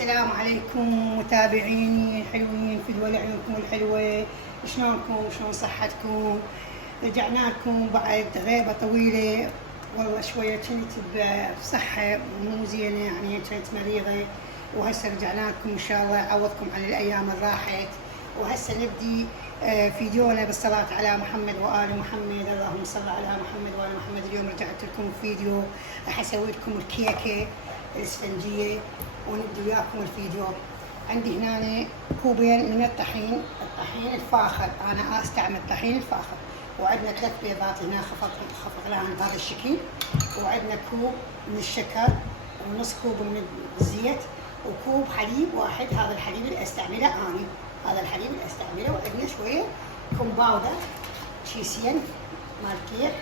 السلام عليكم متابعيني الحلوين في دول عيونكم الحلوة. شلونكم؟ شلون صحتكم؟ رجعنا لكم بعد غيبة طويلة. والله شوية كنت بصحة مو زينة، يعني كنت مريضة، وهسه رجعنا لكم ان شاء الله يعوضكم عن الايام اللي راحت. وهسه نبدي فيديونا بالصلاة على محمد وآل محمد. اللهم صل على محمد وآل محمد. اليوم رجعت لكم فيديو راح اسوي لكم الكيكة الاسفنجية ونبدي وياكم الفيديو. عندي هنا كوبين من الطحين الفاخر، انا استعمل طحين الفاخر، وعندنا 3 بيضات هنا خفق لها بهذا الشكل، وعندنا كوب من الشكر، ونص كوب من الزيت، وكوب حليب واحد. هذا الحليب اللي استعمله اني، هذا الحليب اللي استعمله، وعندنا شويه كومباودر كيسين مال كيك،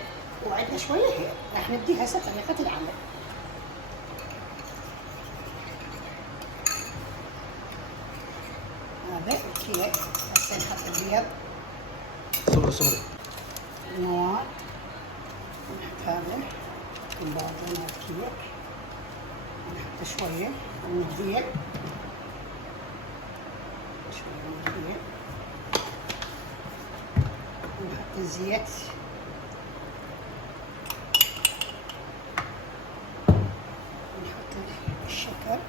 وعندنا شويه هيل. راح نبدي هسه طريقه العمل. هذا الكيك هسه نحط البيض صبري نار، ونحط هذا كومباودر مال الكيك، ونحط شويه من الزيت، شويه من الزيت، ونحط الزيت، ونحط الشكر،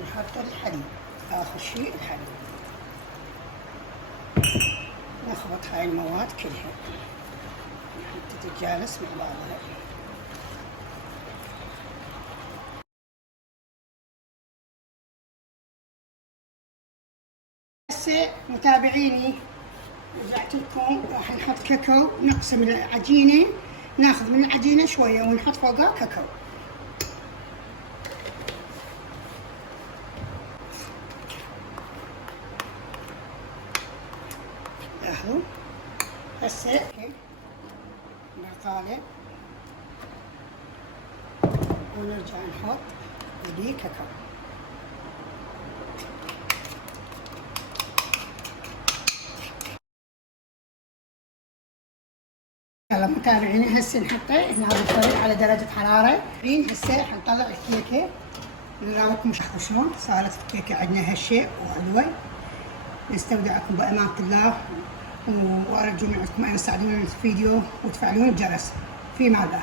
ونحط الحليب. آخر شيء الحليب. نخلط هاي المواد كلها، نحط تتجانس مع بعضها. هسه متابعيني رجعت لكم، راح نحط كاكاو، نقسم العجينة، ناخذ من العجينة شوية ونحط فوقها كاكاو. لاحظوا هسه بالقالب، ونرجع نحط بدي كاكاو. يلا متابعيني هسه نحطه هنا بالفرن على درجة حرارة. الحين هسه حنطلع الكيكة، نراويكم شلون صارت الكيكة عندنا هالشيء وحلوة. نستودعكم بأمانة الله، وأرجو منكم أن تساعدوني في الفيديو وتفعلون الجرس. في ماذا